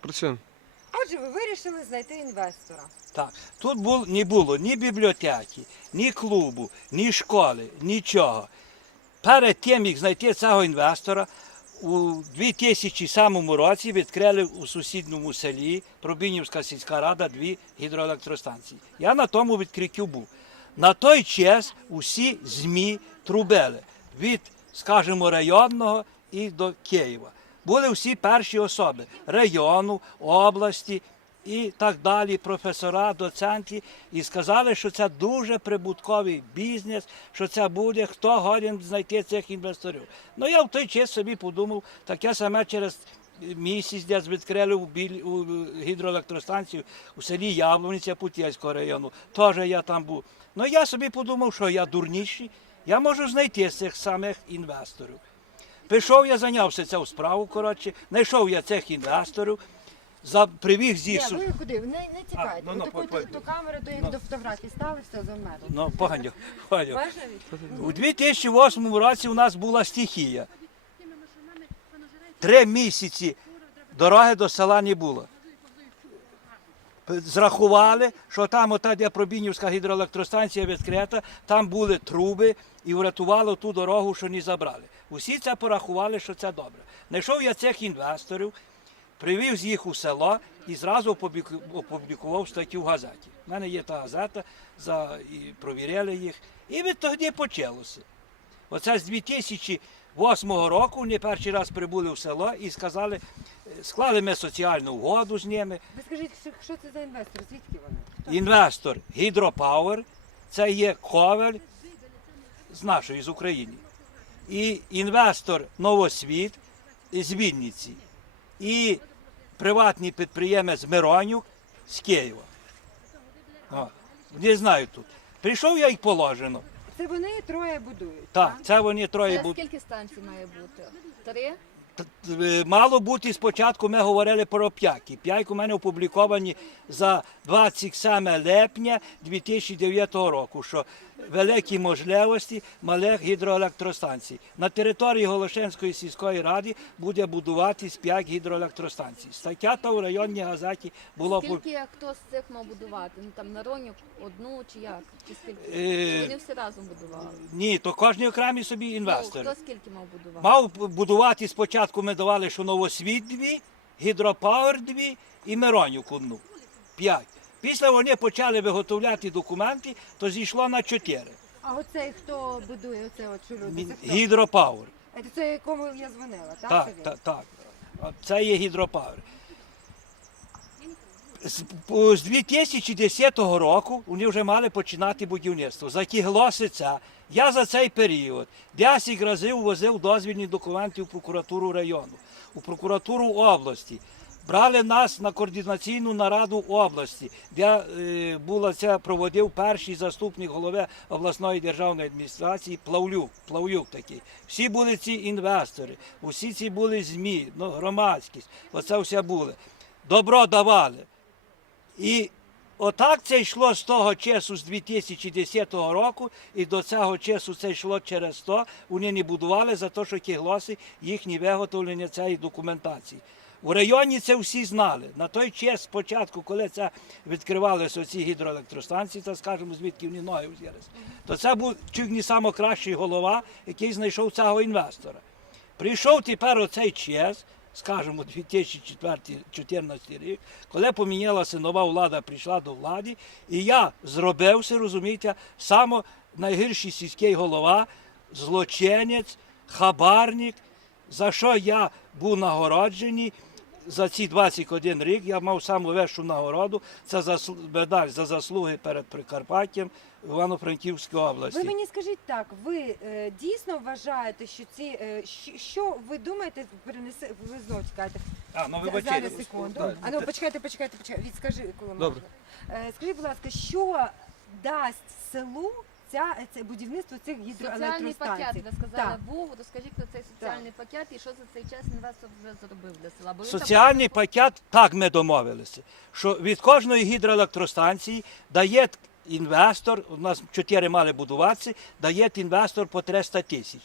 Працюємо. Отже, ви вирішили знайти інвестора. Так. Тут бул, не було ні бібліотеки, ні клубу, ні школи, нічого. Перед тим, як знайти цього інвестора, у 2007 році відкрили у сусідньому селі Пробінівська сільська рада дві гідроелектростанції. Я на тому відкриттю був. На той час усі ЗМІ трубили від, скажімо, районного і до Києва. Були всі перші особи району, області і так далі, професора, доценти, і сказали, що це дуже прибутковий бізнес, що це буде, хто годен знайти цих інвесторів. Ну я в той час собі подумав, таке саме через місяць десь відкрили у, біль, у гідроелектростанцію у селі Яблониця Путєвського району. Теж я там був. Ну я собі подумав, що я дурніший, я можу знайти цих самих інвесторів. Пішов я, зайнявся цю справу, коротше, знайшов я цих інвесторів, за, привіг з їх. Ні, ви куди? Не, не тікайте. ну, ну, таку по- по- ту камеру, то як ну. до фотографії ставишся за замерло. Ну, поганю, поганю. Можна від? У 2008 році у нас була стихія. Три місяці дороги до села не було. Зрахували, що там, ота, де Пробінівська гідроелектростанція відкрита, там були труби і врятувало ту дорогу, що не забрали. Усі це порахували, що це добре. Знайшов я цих інвесторів, привів їх у село і зразу опублікував статтю в газеті. У мене є та газета, за, і провіряли їх. І від тоді почалося. Оце з 2008 року вони перший раз прибули в село і сказали, е, склали ми соціальну угоду з ними. Ви скажіть, що, це за інвестор? Звідки вони? Хто? Інвестор Гідропауер, це є коваль з нашої, з України. І інвестор Новосвіт з Вінниці. І приватний підприємець Миронюк з Києва. О, не знаю тут. Прийшов я їх положено. Це вони троє будують. Так, це вони троє Це будуть. скільки станцій має бути? Три? Т- е, Мало бути спочатку, ми говорили про п'яки. П'яки у мене опубліковані за 27 липня 2009 року, що великі можливості малих гідроелектростанцій. На території Голошенської сільської ради буде будуватись 5 гідроелектростанцій. Стаття та у районній газеті була опу- Скільки хто з цих мав будувати? Ну там на Роню одну чи як? Чи скільки? Е, Вони всі разом будували. Ні, то кожні окремі собі інвестори. Ну, хто скільки мав будувати? Мав будувати спочатку ми давали, що новосвіт дві, гідропауер дві і Миронюк одну. П'ять. Після вони почали виготовляти документи, то зійшло на чотири. А оцей хто будує оце от що люди? Це хто? Гідропауер. Це якому я дзвонила, так? Так, Це він? так, так. Це є гідропауер. З, з 2010 року вони вже мали починати будівництво. Затяглося це. Я за цей період 10 разів возив дозвільні документи в прокуратуру району, у прокуратуру області. Брали нас на координаційну нараду області, де е, була це проводив перший заступник голови обласної державної адміністрації Плавлюк, Плавлюк такий. Всі були ці інвестори, усі ці були ЗМІ, ну, громадськість, оце все були. Добро давали. І отак це йшло з того часу, з 2010 року, і до цього часу це йшло через то. Вони не будували за те, що кіглоси їхні виготовлення цієї документації. У районі це всі знали. На той час, спочатку, коли це відкривалися ці гідроелектростанції, то скажімо, звідки вони ноги взялися, то це був чуть не найкращий голова, який знайшов цього інвестора. Прийшов тепер оцей час, скажімо, 2014 рік, коли помінялася нова влада, прийшла до влади, і я зробився, розумієте, саме найгірший сільський голова, злочинець, хабарник, за що я був нагороджений. За ці 21 рік я мав саму вищу нагороду. Це заслу- медаль за заслуги перед Прикарпаттям Івано-Франківській області. Ви мені скажіть так, ви е, дійсно вважаєте, що ці е, що, що ви думаєте, перенесе ви знов тікаєте? А, ну, За- вибачайте. Зараз секунду. Так, А ну почекайте, почекайте, почекайте. Відскажи, коли Добре. можна. Е, Скажіть, будь ласка, що дасть селу ця це будівництво цих Соціальний пакет, ви сказали, Так. був. Розкажіть про цей соціальний пакет і що за цей час інвестор вже зробив для села. Бо він там- Соціальний пакет, так ми домовилися, що від кожної гідроелектростанції дає інвестор, у нас чотири мали будуватися, дає інвестор по 300 тисяч.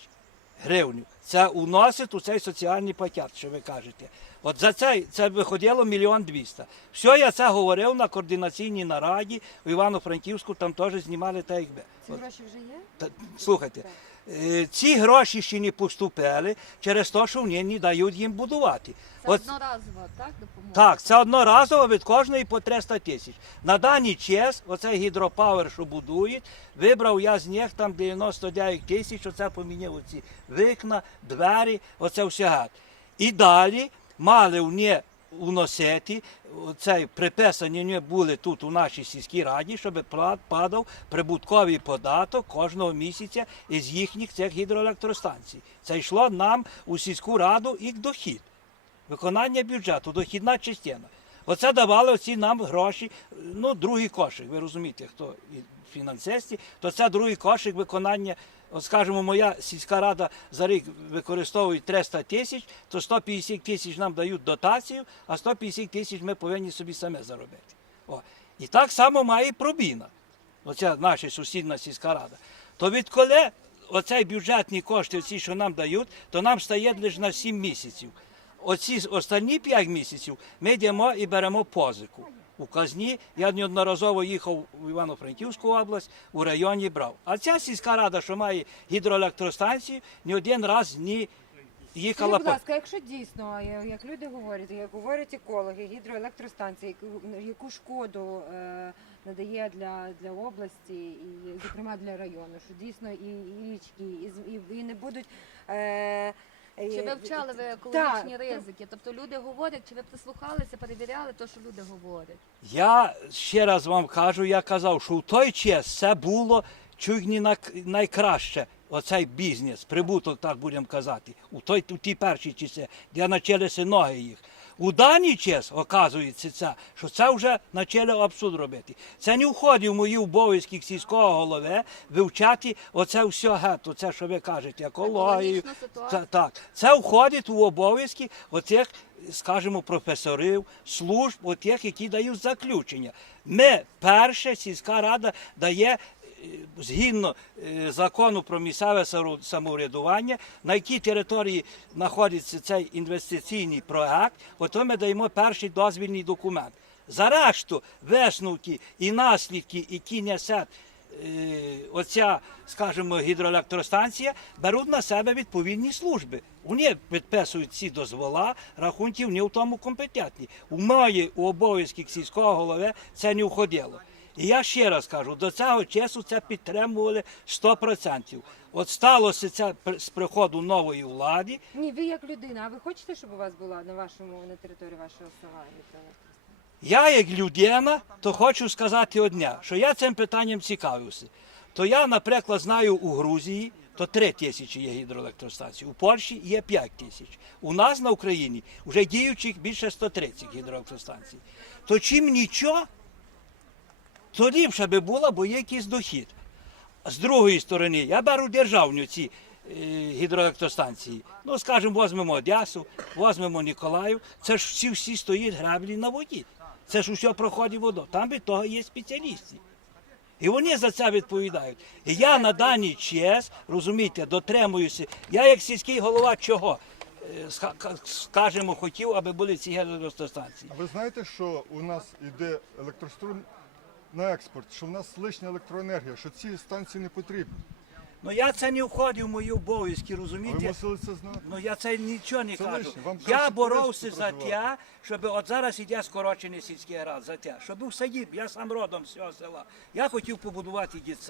гривень. Це уносить у цей соціальний пакет, що ви кажете. От за це, це виходило мільйон двісті. Все, я це говорив на координаційній нараді в Івано-Франківську, там теж знімали так, якби. Ці гроші вже є? Та, слухайте, е, ці гроші ще не поступили через те, що вони не дають їм будувати. Це От, одноразова, так, допомога? так, це одноразово від кожної по 300 тисяч. На даний час, оцей гідропавер, що будують, вибрав я з них там 99 тисяч, оце поміняв оці вікна, двері, оце все гад. І далі мали вони уносити, цей приписані вони були тут у нашій сільській раді, щоб падав прибутковий податок кожного місяця із їхніх цих гідроелектростанцій. Це йшло нам у сільську раду як дохід виконання бюджету, дохідна частина. Оце давали оці нам гроші, ну, другий кошик, ви розумієте, хто і фінансисти, то це другий кошик виконання. От скажімо, моя сільська рада за рік використовує 300 тисяч, то 150 тисяч нам дають дотацію, а 150 тисяч ми повинні собі самі заробити. О. І так само має пробіна. Оця наша сусідна сільська рада. То відколи оцей бюджетні кошти, оці, що нам дають, то нам стає лише на 7 місяців. Оці останні 5 місяців ми йдемо і беремо позику. У казні я неодноразово їхав у Івано-Франківську область, у районі брав. А ця сільська рада, що має гідроелектростанцію, ні один раз не їхала Скажіть, будь ласка, якщо дійсно, е, як люди говорять, як говорять екологи, гідроелектростанції, яку, шкоду е, надає для, для області і, зокрема, для району, що дійсно і, річки, і, і не будуть. Е, Чи е, вивчали ви екологічні ризики? Тобто люди говорять, чи ви прислухалися, перевіряли те, що люди говорять? Я ще раз вам кажу, я казав, що в той час це було чуйні найкраще. Оцей бізнес, прибуток, так будемо казати, у той у ті перші часи, де почалися ноги їх. У даний час, оказується, це, що це вже почали абсурд робити. Це не входить в мої обов'язки сільського голови вивчати оце все гетто, це, що ви кажете, екологію. Це, так, це входить у обов'язки оцих, скажімо, професорів, служб, отих, які дають заключення. Ми, перше, сільська рада дає. Згідно е, закону про місцеве самоврядування, на якій території знаходиться цей інвестиційний проект, ото ми даємо перший дозвільний документ. За решту висновки і наслідки, які несе е, оця, скажімо, гідроелектростанція, беруть на себе відповідні служби. Вони підписують ці дозвола, рахунків не в тому компетентні. У мої у обов'язки сільського голови це не входило. І я ще раз кажу, до цього часу це підтримували 100%. От сталося це з приходу нової влади. Ні, ви як людина, а ви хочете, щоб у вас була на вашому на території вашого села гідроелектростанція? Я, як людина, то хочу сказати одне, що я цим питанням цікавився. То я, наприклад, знаю у Грузії, то 3 тисячі є гідроелектростанцій, у Польщі є 5 тисяч. У нас на Україні вже діючих більше 130 гідроелектростанцій. То чим нічого, то ліпше би було, бо є якийсь дохід. З другої сторони, я беру державні ці е, гідроелектростанції. Ну, скажімо, візьмемо Одесу, візьмемо Ніколаїв. Це ж всі всі стоять граблі на воді. Це ж усе проходить водо. Там від того є спеціалісти. І вони за це відповідають. І я на даний час, розумієте, дотримуюся. Я як сільський голова чого? Е, ска- ка- Скажімо, хотів, аби були ці гідроелектростанції. А ви знаєте, що у нас йде електрострум на експорт, що в нас лишня електроенергія, що ці станції не потрібні. Ну я це не входив в мої обов'язки, розумієте? ви мусили це знати. Ну я це нічого не Це кажу. Лише. Вам Я боровся за те, щоб от зараз іде скорочений сільський рад, за те, щоб був садіб, я сам родом з цього села. Я хотів побудувати дітсадок.